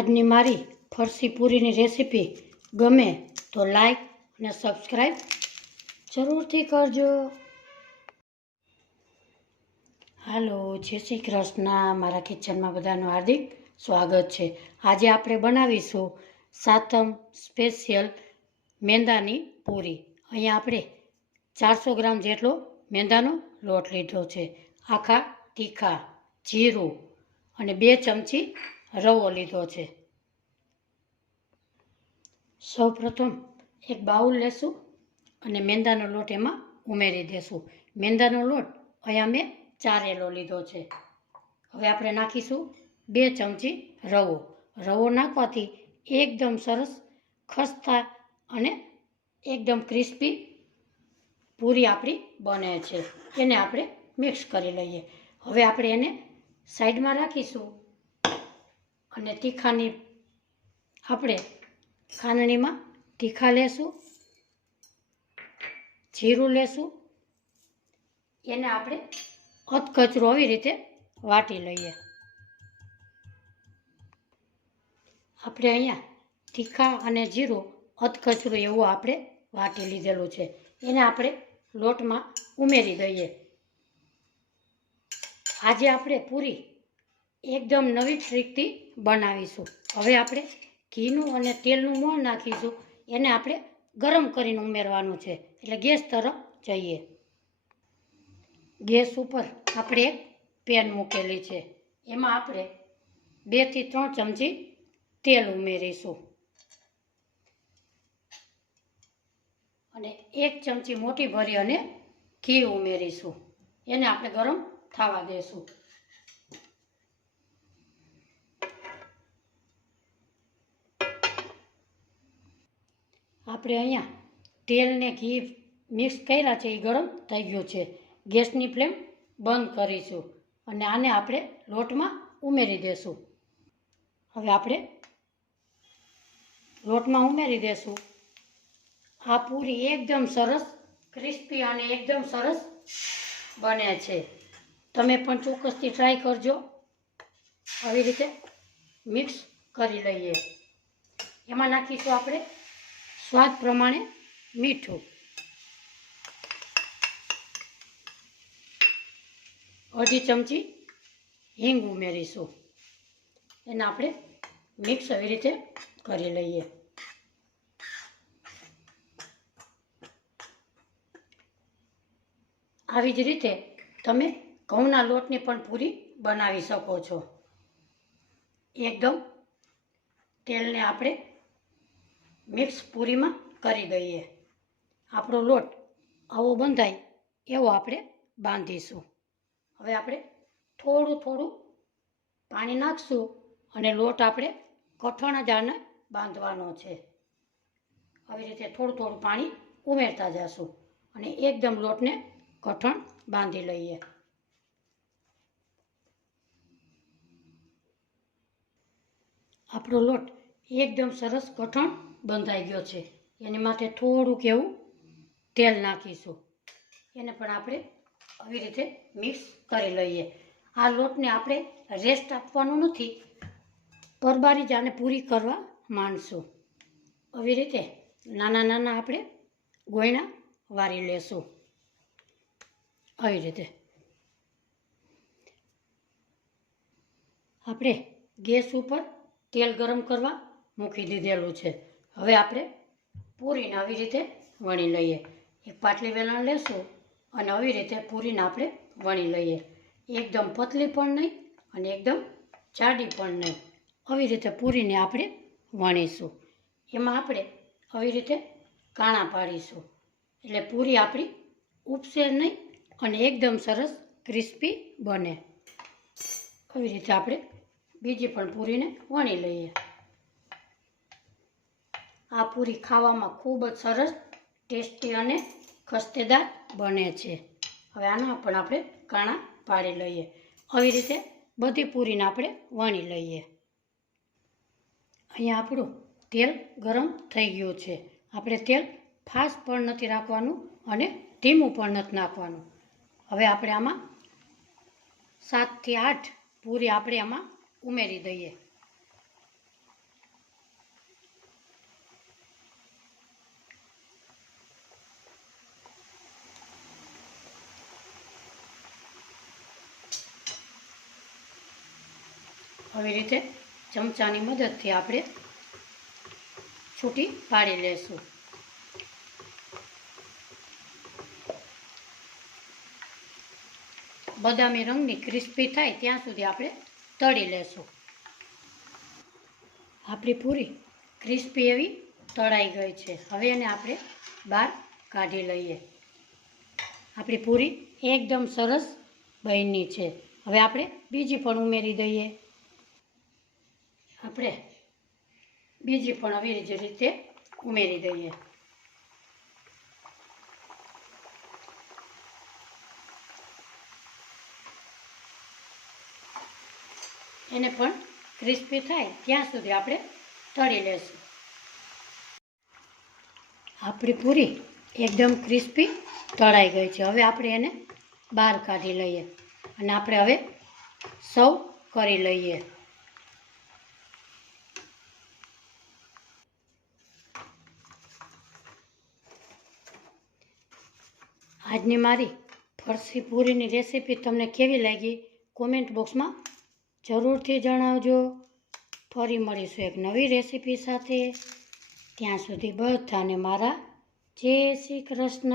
આજની મારી ફરસી પૂરીની રેસીપી ગમે તો લાઈક અને સબસ્ક્રાઈબ જરૂરથી કરજો. હાલો, જય શ્રી કૃષ્ણ. મારા કિચનમાં બધાનું હાર્દિક સ્વાગત છે. આજે આપણે બનાવીશું સાતમ સ્પેશિયલ મેંદાની પૂરી. અહીંયા આપણે ચારસો ગ્રામ જેટલો મેંદાનો લોટ લીધો છે. આખા તીખા જીરું અને બે ચમચી રવો લીધો છે. સૌપ્રથમ એક બાઉલ લેશું અને મેંદાનો લોટ એમાં ઉમેરી દેશું. મેંદાનો લોટ અહીંયા મેં ચારેલો લીધો છે. હવે આપણે નાખીશું બે ચમચી રવો. રવો નાખવાથી એકદમ સરસ ખસ્તા અને એકદમ ક્રિસ્પી પૂરી આપણી બને છે. એને આપણે મિક્સ કરી લઈએ. હવે આપણે એને સાઈડમાં રાખીશું. અને તીખાની આપણે ખાંડણીમાં તીખા લેશું, જીરું લેશું, એને આપણે અધકચરું આવી રીતે વાટી લઈએ. આપણે અહીંયા તીખા અને જીરું અધકચરું એવું આપણે વાટી લીધેલું છે. એને આપણે લોટમાં ઉમેરી દઈએ. આજે આપણે પૂરી એકદમ નવી ટ્રીકથી બનાવીશું. હવે આપણે ઘીનું અને તેલનું મોણ નાખીશું. એને આપણે ગરમ કરીને ઉમેરવાનું છે. એટલે ગેસ તરફ જઈએ. ગેસ ઉપર આપણે એક પેન મૂકેલી છે. એમાં આપણે બેથી ત્રણ ચમચી તેલ ઉમેરીશું. અને એક ચમચી મોટી ભરી અને ઘી ઉમેરીશું. એને આપણે ગરમ થવા દેશું. આપણે અહીંયા તેલ ને ઘી મિક્સ કર્યા છે, એ ગરમ થઈ ગયું છે. ગેસની ફ્લેમ બંધ કરીશું અને આને આપણે લોટમાં ઉમેરી દેશું. હવે આપણે લોટમાં ઉમેરી દેશું. આ પૂરી એકદમ સરસ ક્રિસ્પી અને એકદમ સરસ બને છે. તમે પણ ચોક્કસથી ટ્રાય કરજો. આવી રીતે મિક્સ કરી લઈએ. એમાં નાખીશું આપણે સ્વાદ પ્રમાણે મીઠું. અઢી ચમચી હિંગ ઉમેરીશું. એને આપણે મિક્સ આવી રીતે કરી લઈએ. આવી જ રીતે તમે ઘઉંના લોટની પણ પૂરી બનાવી શકો છો. એકદમ તેલને આપણે મિક્સ પૂરીમાં કરી દઈએ. આપણો લોટ આવો બંધાય એવો આપણે બાંધીશું. હવે આપણે થોડું થોડું પાણી નાખશું અને લોટ આપણે કઠણ જાને બાંધવાનો છે. આવી રીતે થોડું થોડું પાણી ઉમેરતા જશું અને એકદમ લોટને કઠણ બાંધી લઈએ. આપણો લોટ એકદમ સરસ કઠણ બંધાઈ ગયો છે. એની માથે થોડુંક એવું તેલ નાખીશું. એને પણ આપણે આવી રીતે મિક્સ કરી લઈએ. આ લોટને આપણે રેસ્ટ આપવાનું નથી, પરબારી જ આને પૂરી કરવા માંડશું. આવી રીતે નાના નાના આપણે ગોયણા વારી લેશું. આવી રીતે. આપણે ગેસ ઉપર તેલ ગરમ કરવા મૂકી દીધેલું છે. હવે આપણે પૂરીને આવી રીતે વણી લઈએ. એક પાટલી વેલણ લેશું અને આવી રીતે પૂરીને આપણે વણી લઈએ. એકદમ પતલી પણ નહીં અને એકદમ જાડી પણ નહીં. આવી રીતે પૂરીને આપણે વણીશું. એમાં આપણે આવી રીતે કાણા પાડીશું. એટલે પૂરી આપણી ઉપસે નહીં અને એકદમ સરસ ક્રિસ્પી બને. આવી રીતે આપણે બીજી પણ પૂરીને વણી લઈએ. આ પૂરી ખાવામાં ખૂબ જ સરસ, ટેસ્ટી અને ખસ્તેદાર બને છે. હવે આના પણ આપણે કાણા પાડી લઈએ. આવી રીતે બધી પૂરીને આપણે વણી લઈએ. અહીંયા આપણું તેલ ગરમ થઈ ગયું છે. આપણે તેલ ફાસ્ટ પણ નથી રાખવાનું અને ધીમું પણ નથી નાખવાનું. હવે આપણે આમાં સાતથી આઠ પૂરી આપણે આમાં ઉમેરી દઈએ. આવી રીતે ચમચાની મદદથી આપણે છૂટી પાડી લેશું. બદામી રંગની ક્રિસ્પી થાય ત્યાં સુધી આપણે તળી લેશું. આપણી પૂરી ક્રિસ્પી એવી તળાઈ ગઈ છે. હવે એને આપણે બહાર કાઢી લઈએ. આપણી પૂરી એકદમ સરસ બની છે. હવે આપણે બીજી પણ ઉમેરી દઈએ. આપણે બીજી પણ આવી જ રીતે ઉમેરી દઈએ. એને પણ ક્રિસ્પી થાય ત્યાં સુધી આપણે તળી લેશું. આપણી પૂરી એકદમ ક્રિસ્પી તળાઈ ગઈ છે. હવે આપણે એને બહાર કાઢી લઈએ અને આપણે હવે સૌ કરી લઈએ. આજની મારી ફરસી પૂરીની રેસીપી તમને કેવી લાગી કોમેન્ટ બોક્સમાં જરૂરથી જણાવજો. ફરી મળીશું એક નવી રેસીપી સાથે. ત્યાં સુધી બધાને મારા જય શ્રી કૃષ્ણ.